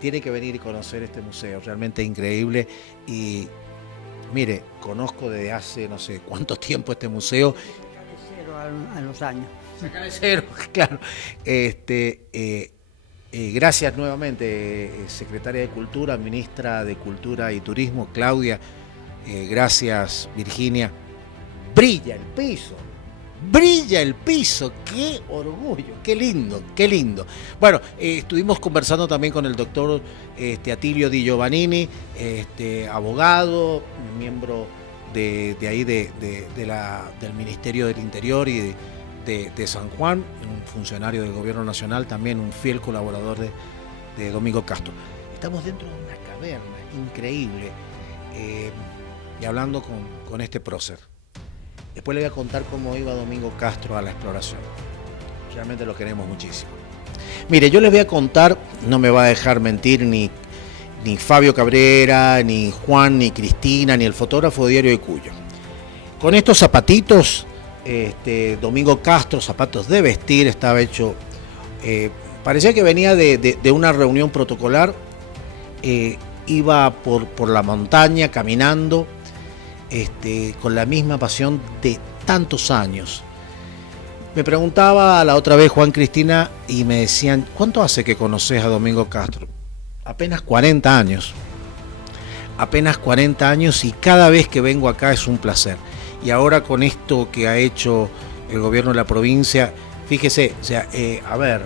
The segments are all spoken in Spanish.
tiene que venir y conocer este museo, realmente increíble. Y mire, conozco desde hace no sé cuánto tiempo este museo. Sacar de cero a los años. Sacar de cero, claro. Gracias nuevamente, secretaria de Cultura, ministra de Cultura y Turismo, Claudia. Gracias, Virginia. Brilla el piso. Brilla el piso, qué orgullo, qué lindo, qué lindo. Bueno, estuvimos conversando también con el doctor Atilio Di Giovannini, abogado, miembro de ahí del Ministerio del Interior y de San Juan, un funcionario del Gobierno Nacional, también un fiel colaborador de Domingo Castro. Estamos dentro de una caverna increíble y hablando con este prócer. Después le voy a contar cómo iba Domingo Castro a la exploración. Realmente lo queremos muchísimo. Mire, yo les voy a contar, no me va a dejar mentir ni Fabio Cabrera, ni Juan, ni Cristina, ni el fotógrafo de Diario de Cuyo. Con estos zapatitos, Domingo Castro, zapatos de vestir, estaba hecho, parecía que venía de una reunión protocolar, iba por la montaña caminando, con la misma pasión de tantos años. Me preguntaba la otra vez Juan, Cristina, y me decían, ¿cuánto hace que conoces a Domingo Castro? Apenas 40 años. Apenas 40 años y cada vez que vengo acá es un placer. Y ahora con esto que ha hecho el gobierno de la provincia, fíjese, o sea, a ver,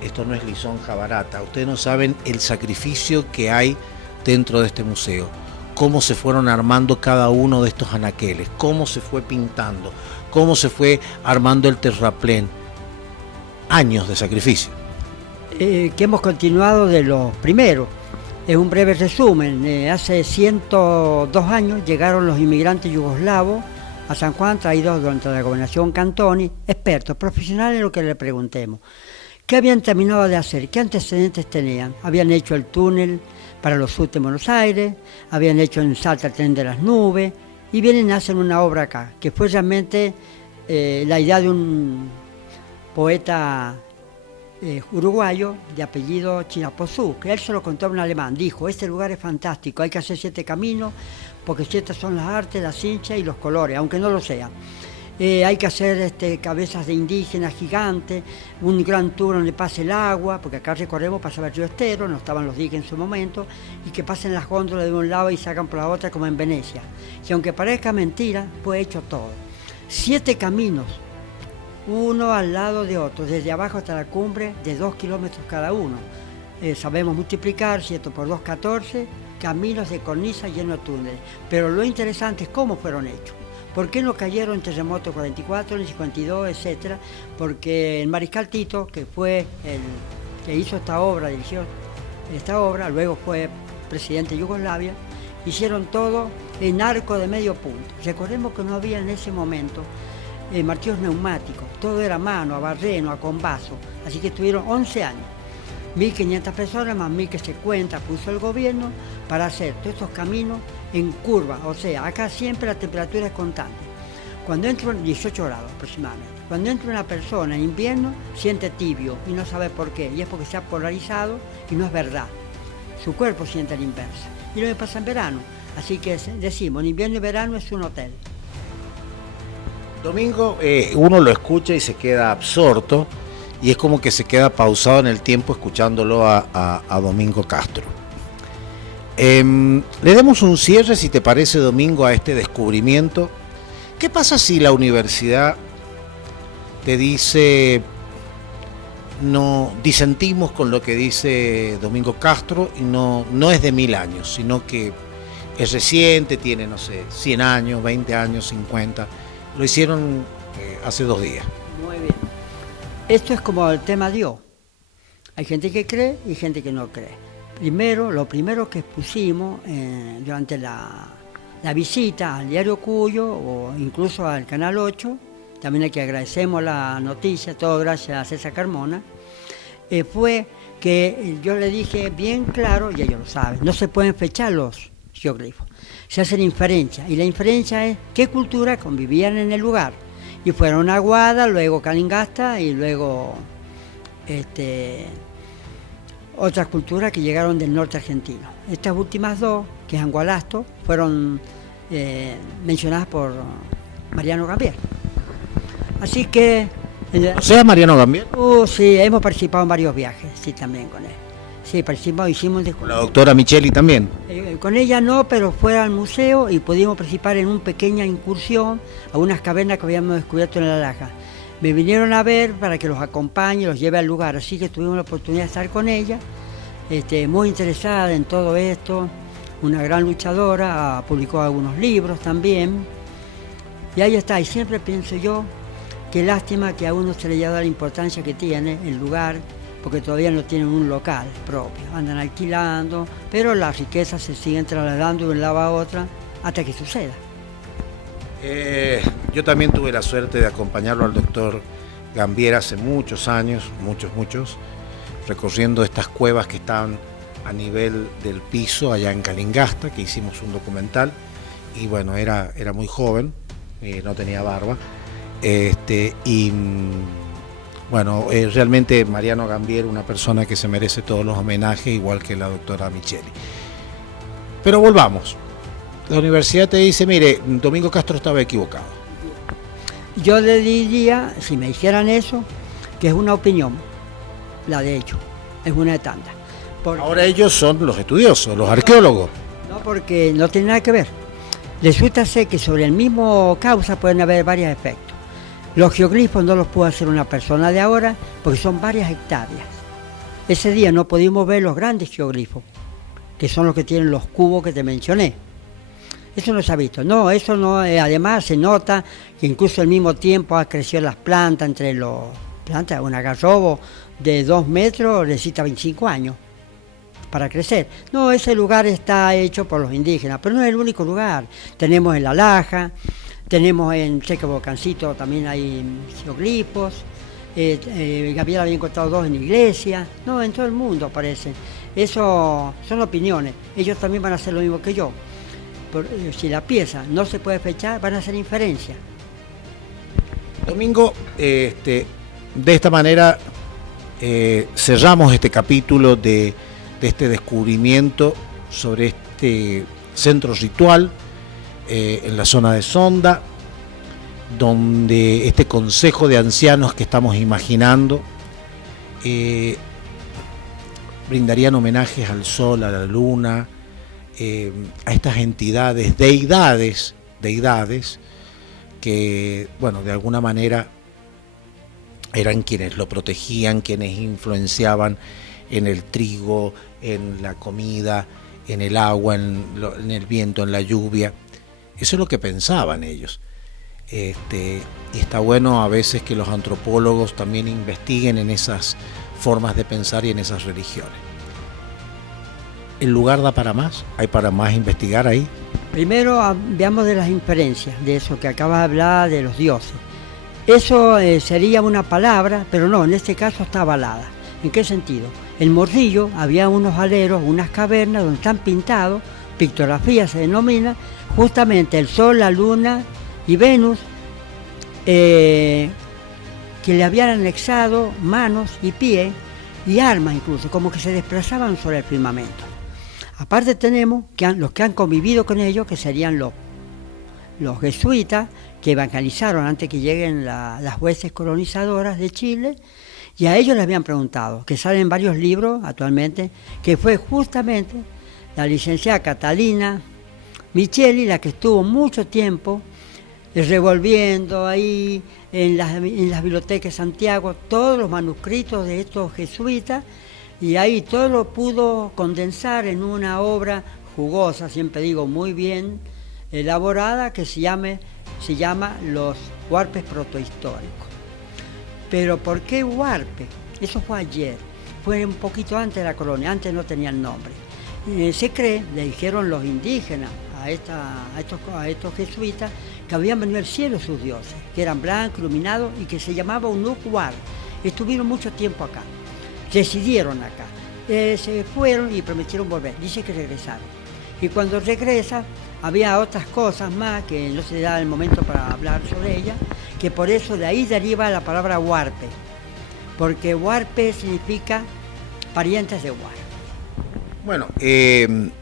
esto no es lisonja barata. Ustedes no saben el sacrificio que hay dentro de este museo. Cómo se fueron armando cada uno de estos anaqueles, cómo se fue pintando, cómo se fue armando el terraplén. Años de sacrificio. Que hemos continuado de los primeros. Es un breve resumen. Hace 102 años llegaron los inmigrantes yugoslavos a San Juan, traídos durante la gobernación Cantoni, expertos, profesionales en lo que le preguntemos. ¿Qué habían terminado de hacer? ¿Qué antecedentes tenían? Habían hecho el túnel para los subtes de Buenos Aires, habían hecho en Salta el tren de las nubes, y vienen y hacen una obra acá, que fue realmente la idea de un poeta uruguayo de apellido Chirapozú, que él se lo contó a un alemán. Dijo, este lugar es fantástico, hay que hacer 7 caminos, porque 7 son las artes, la ciencia y los colores, aunque no lo sean. Hay que hacer cabezas de indígenas gigantes, un gran tour donde pase el agua, porque acá recorremos, pasaba el río Estero, no estaban los diques en su momento, y que pasen las góndolas de un lado y sacan por la otra como en Venecia. Y aunque parezca mentira, fue hecho todo. 7 caminos, uno al lado de otro, desde abajo hasta la cumbre, de 2 kilómetros cada uno. Sabemos multiplicar, 7 por 2, 14, caminos de cornisa llenos de túneles. Pero lo interesante es cómo fueron hechos. ¿Por qué no cayeron en terremoto 44, en el 52, etcétera? Porque el mariscal Tito, que fue el que hizo esta obra, dirigió esta obra, luego fue presidente de Yugoslavia, hicieron todo en arco de medio punto. Recordemos que no había en ese momento martillos neumáticos, todo era a mano, a barreno, a combazo, así que estuvieron 11 años. 1.500 personas más 1.000 que se cuenta puso el gobierno para hacer todos estos caminos en curva, o sea, acá siempre la temperatura es constante. Cuando entra 18 grados aproximadamente, cuando entra una persona en invierno siente tibio y no sabe por qué, y es porque se ha polarizado y no es verdad. Su cuerpo siente la inversa. Y lo que pasa en verano, así que decimos, en invierno y verano es un hotel. Domingo, uno lo escucha y se queda absorto, y es como que se queda pausado en el tiempo escuchándolo a Domingo Castro. Le demos un cierre, si te parece, Domingo, a este descubrimiento. ¿Qué pasa si la universidad te dice, no disentimos con lo que dice Domingo Castro, y no es de 1000 años, sino que es reciente, tiene, no sé, 100 años, 20 años, 50, lo hicieron hace 2 días? Muy bien. Esto es como el tema Dios. Hay gente que cree y gente que no cree. Lo primero que pusimos durante la visita al Diario Cuyo o incluso al Canal 8, también aquí agradecemos la noticia, todo gracias a César Carmona, fue que yo le dije bien claro, y ellos lo saben, no se pueden fechar los geoglifos, se hacen inferencias, y la inferencia es qué culturas convivían en el lugar, y fueron Aguada, luego Calingasta y luego otras culturas que llegaron del norte argentino. Estas últimas dos, que es Angualasto, fueron mencionadas por Mariano Gambier. Así que... ¿O sea Mariano Gambier? Sí, hemos participado en varios viajes, sí, también con él. Sí, participamos, hicimos... ¿Con la doctora Micheli también? Con ella no, pero fue al museo y pudimos participar en una pequeña incursión a unas cavernas que habíamos descubierto en La Laja. Me vinieron a ver para que los acompañe, los lleve al lugar, así que tuvimos la oportunidad de estar con ella, muy interesada en todo esto, una gran luchadora, publicó algunos libros también, y ahí está, y siempre pienso yo, qué lástima que a uno se le haya dado la importancia que tiene el lugar, porque todavía no tienen un local propio, andan alquilando, pero las riquezas se siguen trasladando de un lado a otra hasta que suceda. Yo también tuve la suerte de acompañarlo al doctor Gambier hace muchos años, muchos, recorriendo estas cuevas que están a nivel del piso allá en Calingasta, que hicimos un documental, y bueno, era muy joven, no tenía barba, bueno, realmente Mariano Gambier, una persona que se merece todos los homenajes, igual que la doctora Micheli. Pero volvamos. La universidad te dice, mire, Domingo Castro estaba equivocado. Yo le diría, si me dijeran eso, que es una opinión, la de hecho, es una de tantas. Ahora ellos son los estudiosos, los arqueólogos. No, porque no tiene nada que ver. Resulta ser que sobre el mismo causa pueden haber varios efectos. Los geoglifos no los puede hacer una persona de ahora porque son varias hectáreas. Ese día no pudimos ver los grandes geoglifos, que son los que tienen los cubos que te mencioné. Eso no se ha visto. No, eso no. Además se nota que incluso al mismo tiempo ha crecido las plantas, entre los plantas, un algarrobo de 2 metros necesita 25 años para crecer. No, ese lugar está hecho por los indígenas, pero no es el único lugar. Tenemos en La Laja, tenemos en Cheque Volcancito, también hay geoglifos. Gabriel había encontrado 2 en la iglesia. No, en todo el mundo aparecen. Eso son opiniones. Ellos también van a hacer lo mismo que yo. Si la pieza no se puede fechar, van a hacer inferencia. Domingo, de esta manera cerramos este capítulo de este descubrimiento sobre este centro ritual en la zona de Sonda, donde este consejo de ancianos que estamos imaginando brindarían homenajes al sol, a la luna, a estas entidades, deidades que, bueno, de alguna manera eran quienes lo protegían, quienes influenciaban en el trigo, en la comida, en el agua, en el viento, en la lluvia. Eso es lo que pensaban ellos. Y está bueno a veces que los antropólogos también investiguen en esas formas de pensar y en esas religiones. ¿El lugar da para más? ¿Hay para más investigar ahí? Primero veamos de las inferencias, de eso que acabas de hablar, de los dioses. Eso sería una palabra, pero no, en este caso está avalada. ¿En qué sentido? En Morrillo había unos aleros, unas cavernas donde están pintados, pictografía se denomina, justamente el sol, la luna y Venus, que le habían anexado manos y pies y armas incluso, como que se desplazaban sobre el firmamento. Aparte tenemos los que han convivido con ellos, que serían los jesuitas, que evangelizaron antes que lleguen las huestes colonizadoras de Chile, y a ellos les habían preguntado, que salen varios libros actualmente, que fue justamente la licenciada Catalina Micheli la que estuvo mucho tiempo revolviendo ahí en las bibliotecas de Santiago todos los manuscritos de estos jesuitas, y ahí todo lo pudo condensar en una obra jugosa, siempre digo muy bien elaborada, que se llama Los Huarpes Protohistóricos. Pero ¿por qué Huarpe? Eso fue ayer, fue un poquito antes de la colonia, antes no tenía el nombre. Se cree, le dijeron los indígenas a estos jesuitas, que habían venido al cielo sus dioses, que eran blancos, iluminados, y que se llamaba Unuk Huar. Estuvieron mucho tiempo acá. Residieron acá, se fueron y prometieron volver, dice que regresaron. Y cuando regresan, había otras cosas más que no se da el momento para hablar sobre ellas, que por eso de ahí deriva la palabra huarpe, porque huarpe significa parientes de Huara. Bueno, en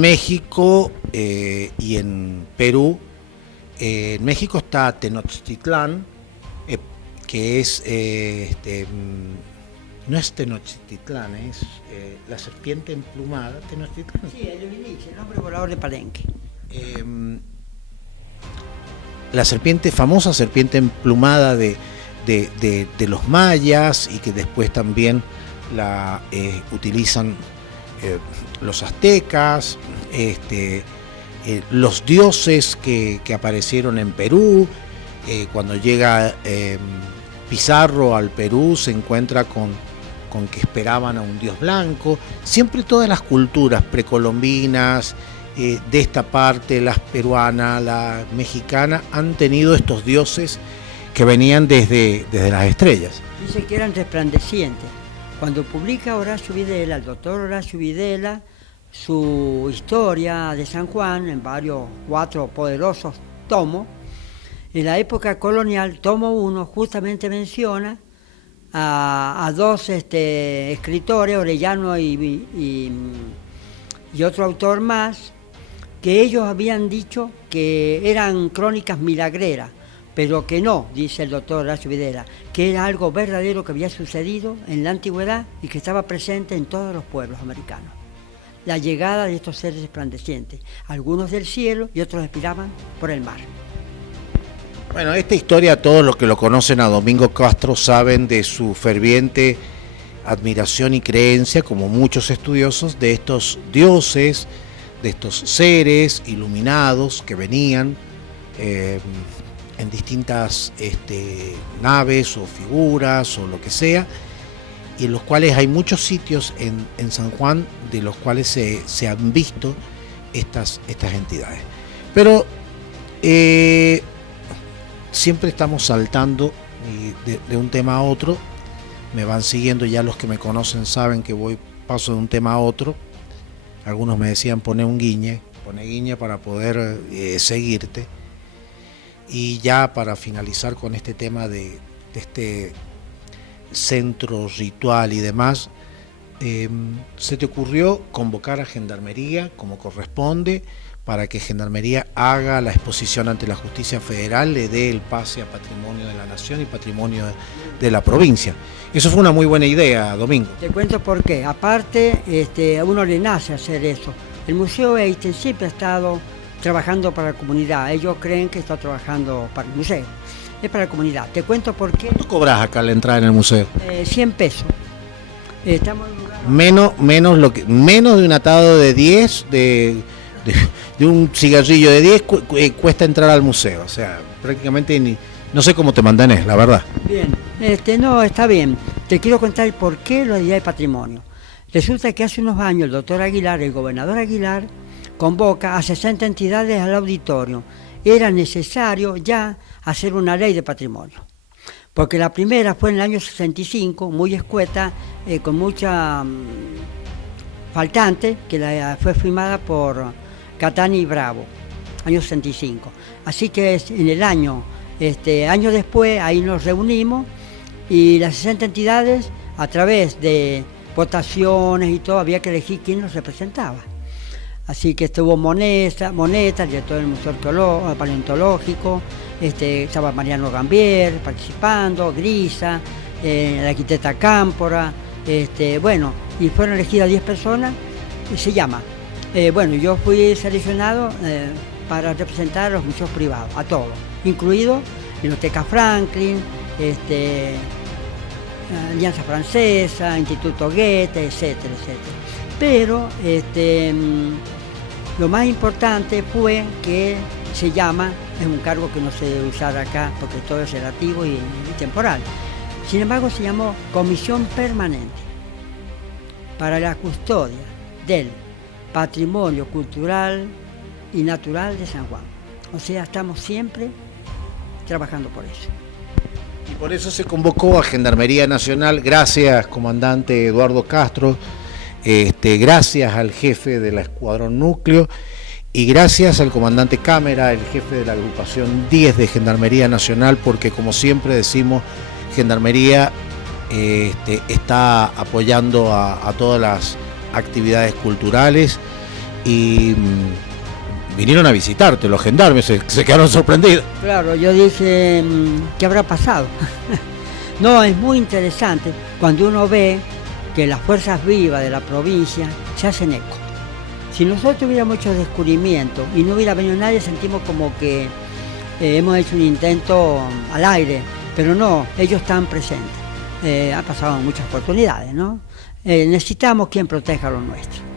México y en Perú, en México está Tenochtitlán, que es, no es Tenochtitlán, es la serpiente emplumada, Tenochtitlán. Sí, el inicio, el hombre volador de Palenque. La serpiente, famosa serpiente emplumada de los mayas, y que después también la utilizan los aztecas, los dioses que aparecieron en Perú. Cuando llega Pizarro al Perú se encuentra con que esperaban a un dios blanco. Siempre todas las culturas precolombinas, de esta parte, las peruanas, la mexicana, han tenido estos dioses que venían desde las estrellas. Dice que eran resplandecientes. Cuando publica Horacio Videla, el doctor Horacio Videla, su historia de San Juan en varios 4 poderosos tomos, en la época colonial, tomo 1 justamente menciona a 2 escritores, Orellano y otro autor más, que ellos habían dicho que eran crónicas milagreras, pero que no, dice el doctor Horacio Videla, que era algo verdadero que había sucedido en la antigüedad y que estaba presente en todos los pueblos americanos. La llegada de estos seres resplandecientes, algunos del cielo y otros espiraban por el mar. Bueno, esta historia, todos los que lo conocen a Domingo Castro saben de su ferviente admiración y creencia, como muchos estudiosos, de estos dioses, de estos seres iluminados que venían en distintas naves o figuras o lo que sea, y en los cuales hay muchos sitios en San Juan de los cuales se han visto estas entidades. Pero siempre estamos saltando de un tema a otro. Me van siguiendo, ya los que me conocen saben que paso de un tema a otro. Algunos me decían pone guiñe para poder seguirte. Y ya para finalizar con este tema de este centro ritual y demás, se te ocurrió convocar a Gendarmería como corresponde para que Gendarmería haga la exposición ante la Justicia Federal, le dé el pase a Patrimonio de la Nación y Patrimonio de la provincia. Eso fue una muy buena idea, Domingo. Te cuento por qué. Aparte, a uno le nace hacer eso. El Museo Einstein siempre ha estado trabajando para la comunidad. Ellos creen que está trabajando para el museo. Es para la comunidad. Te cuento por qué. ¿Cuánto cobras acá al entrar en el museo? 100 pesos. Estamos en un lugar... menos de un atado de 10, de un cigarrillo de 10 cuesta entrar al museo. O sea, prácticamente no sé cómo te mantenés, la verdad. Bien, no, está bien. Te quiero contar el por qué la Día de Patrimonio. Resulta que hace unos años el doctor Aguilar, el gobernador Aguilar, convoca a 60 entidades al auditorio. Era necesario ya hacer una ley de patrimonio. Porque la primera fue en el año 65, muy escueta, con mucha faltante, que fue firmada por Catani y Bravo, año 65. Así que en el año después, ahí nos reunimos y las 60 entidades, a través de votaciones y todo, había que elegir quién nos representaba. Así que estuvo Moneta, el director del Museo Paleontológico, estaba Mariano Gambier participando, Grisa, la arquitecta Cámpora, y fueron elegidas 10 personas, y se llama. Yo fui seleccionado para representar a los museos privados, a todos, incluido Biblioteca Franklin, Alianza Francesa, Instituto Goethe, etcétera, etcétera. Pero lo más importante fue que se llama, es un cargo que no se debe usar acá porque todo es relativo y temporal. Sin embargo, se llamó Comisión Permanente para la custodia del patrimonio cultural y natural de San Juan. O sea, estamos siempre trabajando por eso. Y por eso se convocó a Gendarmería Nacional. Gracias, comandante Eduardo Castro. Gracias al jefe del Escuadrón Núcleo y gracias al comandante Cámara, el jefe de la agrupación 10 de Gendarmería Nacional, porque como siempre decimos, Gendarmería está apoyando a todas las actividades culturales y vinieron a visitarte, los gendarmes se quedaron sorprendidos. Claro, yo dije, ¿qué habrá pasado? No, es muy interesante cuando uno ve que las fuerzas vivas de la provincia se hacen eco. Si nosotros hubiéramos hecho descubrimiento y no hubiera venido nadie, sentimos como que hemos hecho un intento al aire, pero no, ellos están presentes. Ha pasado muchas oportunidades, ¿no? Necesitamos quien proteja lo nuestro.